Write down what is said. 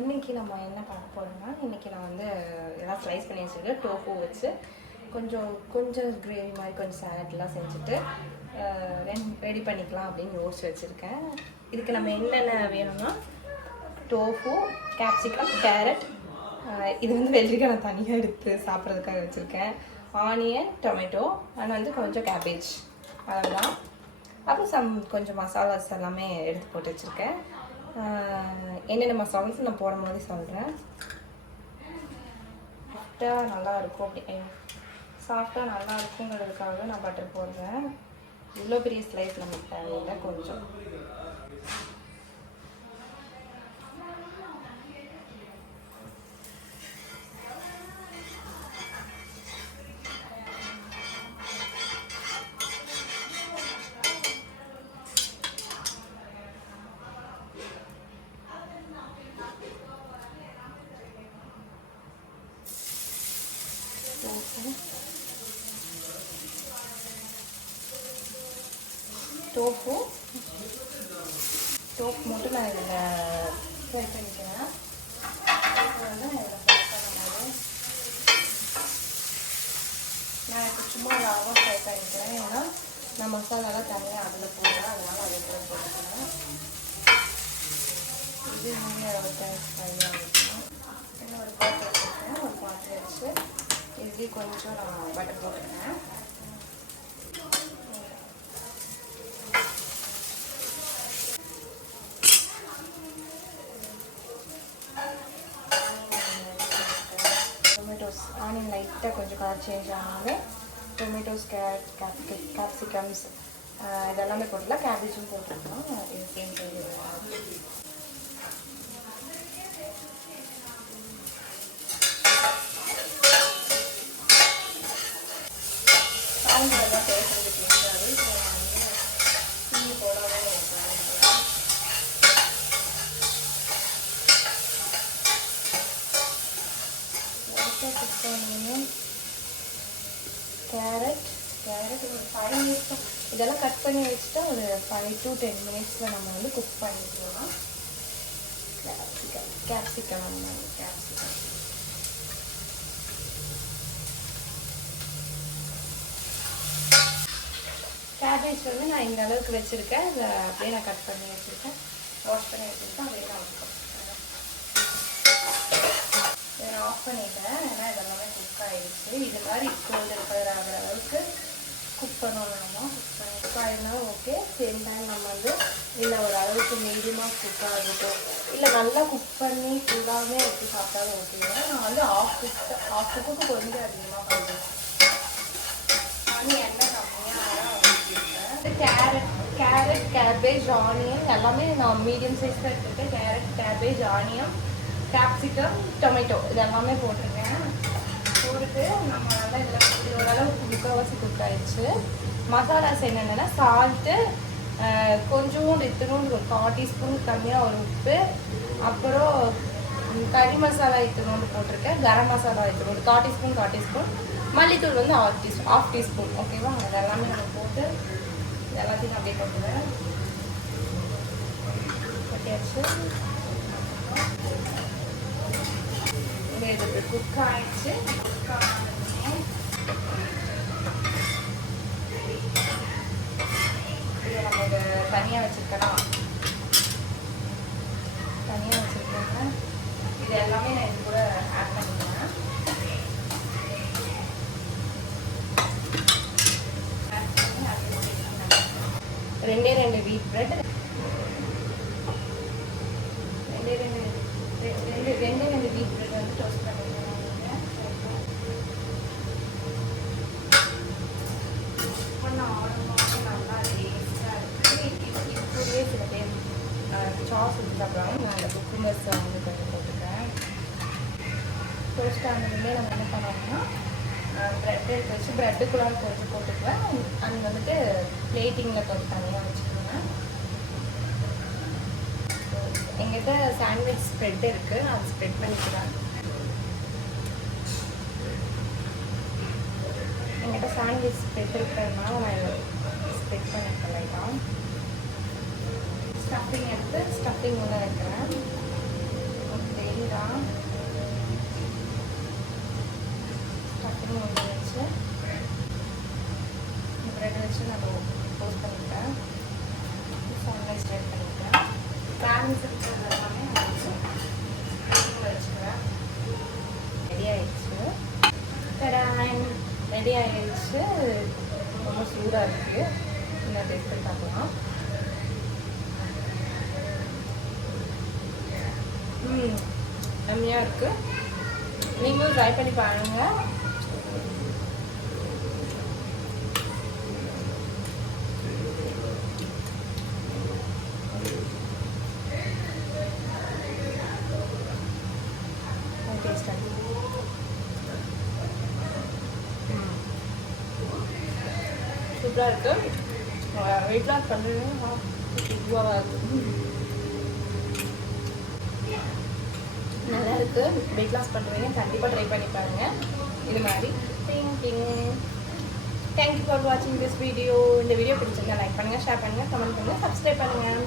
இன்றைக்கி நம்ம என்ன பார்க்க போகிறோம்னா, இன்றைக்கி நான் வந்து எல்லாம் ஸ்லைஸ் பண்ணி வச்சுருக்கேன். டோஃபு வச்சு கொஞ்சம் கிரேவி மாதிரி கொஞ்சம் சாலட்லாம் செஞ்சுட்டு ரெடி பண்ணிக்கலாம் அப்படின்னு யோசிச்சு வச்சுருக்கேன். இதுக்கு நம்ம என்னென்ன வேணும்னா, டோஃபு, கேப்சிகம், கேரட், இது வந்து வெள்ளரிக்காய் நான் தனியாக எடுத்து சாப்பிட்றதுக்காக வச்சுருக்கேன், ஆனியன், டொமேட்டோ அண்ட் வந்து கொஞ்சம் கேபேஜ், அதெல்லாம். அப்புறம் கொஞ்சம் மசாலாஸ் எல்லாமே எடுத்து போட்டு வச்சுருக்கேன். என்னென்ன மசாலாஸ் நான் போடும் போது சொல்கிறேன். சாஃப்டாக நல்லாயிருக்கும், அப்படி சாஃப்டாக நல்லா இருக்குங்கிறதுக்காக நான் பட்டர் போடுறேன். இவ்வளோ பெரிய ஸ்லைஸ் நமக்கு தேவையில்லை, கொஞ்சம். டோஃபு மட்டும் நான் இதில் ஃப்ரை பண்ணிக்கிறேன். நான் இப்போ சும்மா ராவாக ஃப்ரை பண்ணிக்கிறேன். ஏன்னா நான் மசாலாலாம் தனியாக அதில் போடுறேன், அதனால் அதை கூட போட்டுக்கிறேன். இது மீடியம் அளவுக்கு ஃப்ரை ஆகிருக்கணும். இன்னும் ஒரு பாத்திரம் வச்சுருக்கேன். ஒரு பாத்திரம் வச்சு இதுலேயே கொஞ்சம் நான் பட்டர் போட்டுக்கிறேன். டொமேட்டோஸ், ஆனியன் லைட்டாக கொஞ்சம் கலர் சேஞ்ச் ஆனாலே டொமேட்டோஸ், கேரட், கேப்சிகம்ஸ் இதெல்லாமே போட்டுக்கலாம். கேபேஜும் போட்டுருக்கலாம். இது சேம் அவங்களெல்லாம் பேசுறது கேட்காது. டீ போடாமல் குக் பண்ணணும். கேரட் ஒரு 5 மினிட்ஸ் இதெல்லாம் கட் பண்ணி வச்சுட்டா ஒரு 5 to 10 மினிட்ஸில் நம்ம வந்து குக் பண்ணிக்கலாம். கேப்சிகம் கேபேஜ் வந்து நான் இந்த அளவுக்கு வச்சுருக்கேன். அதை அப்படியே நான் கட் பண்ணி வச்சுருக்கேன், வாஷ் பண்ணி வச்சுருக்கேன். அப்படியே நான் இதை நான் ஆஃப் பண்ணிட்டேன். ஏன்னா இதெல்லாமே குக் ஆகிடுச்சு. இது மாதிரி கோல்டன் கலர் ஆகிற அளவுக்கு குக் பண்ணணும். குக் ஆகிருந்தாலும் ஓகே. சேம் டைம் நம்ம வந்து இல்லை ஒரு அளவுக்கு மீடியமாக குக் ஆகட்டும், இல்லை நல்லா குக் பண்ணி ஃபுல்லாகவே வச்சு சாப்பிட்டாலும் ஓகே. நான் வந்து ஆஃப் குக்கு கொஞ்சம் அதிகமாக பண்ணுறேன். எண்ணெய் கம்மியாக வச்சுருக்கேன். கேரட், கேபேஜ், ஆனியன் எல்லாமே நான் மீடியம் சைஸில் எடுத்துருக்கேன். Carrot, cabbage, onion, capsicum, tomato இதெல்லாமே போட்டிருக்கேன். போட்டுட்டு நம்ம நல்லா இதில் ஓரளவுக்கு முக்கால்வாசி குக் ஆகிடுச்சு. மசாலாஸ் என்னென்னா, சால்ட்டு, கொஞ்சோண்டு இத்தனோண்டு ஒரு 1/4 டீஸ்பூன் கம்மியாக ஒரு உப்பு, அப்புறம் கறி மசாலா இத்தனோண்டு போட்டிருக்கேன், கரம் மசாலா இத்தனோண்டு 1/4 டீஸ்பூன், மல்லித்தூள் வந்து 1/2 டீஸ்பூன். ஓகேவா? அதெல்லாமே நம்ம போட்டு எல்லாத்தையும் அப்படியே போட்டுவேன். போட்டியாச்சு. இது குக் ஆயிடுச்சு. இதை நம்ம இதை தனியாக வச்சுருக்கலாம். இது எல்லாமே நான் இது கூட ஆட் பண்ணிக்கிறேன். ரெண்டு வீட் பிரெட், ரெண்டு வீட் பிரெட் வந்து டோஸ்ட் பண்ணிக்கிறேன். நல்லா டேஸ்டாக இருக்குது. இப்போயே சில பேர் சாஸ் ஊற்றி சாப்பிட்றாங்க. நான் அந்த குக்கும்பர்ஸ் வந்து கொஞ்சம் போட்டுக்கிறேன். டோஸ்ட் ஆனதுலேயே நம்ம என்ன பண்ணோம்னா, ப்ரெட் எடுத்து வச்சு ப்ரெட்டுக்குள்ளார கொஞ்சம் போட்டுக்குவேன். அது வந்துட்டு பிளேட்டிங்கில் கொஞ்சம் தனியாக வச்சுக்குவேன். எங்கிட்ட சாண்ட்விச் ஸ்ப்ரெட் இருக்குது, நான் அது ஸ்ப்ரெட் பண்ணிக்கிறேன். எங்கிட்ட சாண்ட்விச் ஸ்ப்ரெட் இருக்கிறதுனால நான் ஸ்ப்ரெட் பண்ணிக்கிறேன். லைட்டாக ஸ்டஃபிங் எடுத்து ஸ்டஃபிங் உள்ள வைக்கிறேன். ரெடி ஆயிடுச்சு. ரொம்ப சூடாக இருக்குது. இன்னும் டேஸ்ட் பண்ணி பார்க்கலாம். செம்மையாக இருக்குது. நீங்களும் ட்ரை பண்ணி பாருங்கள். சூப்பராக இருக்குது. வெயிட் லாஸ் பண்ணுறீங்க சூப்பராக இருக்குது. நல்லா இருக்குது. வெயிட் லாஸ் பண்ணுறீங்க கண்டிப்பாக ட்ரை பண்ணி பாருங்கள் இது மாதிரி. தேங்க்யூ ஃபார் வாட்சிங் திஸ் வீடியோ. இந்த வீடியோ பிடிச்சிருந்தா லைக் பண்ணுங்கள், ஷேர் பண்ணுங்கள், கமெண்ட் பண்ணுங்கள், சப்ஸ்கிரைப் பண்ணுங்கள்.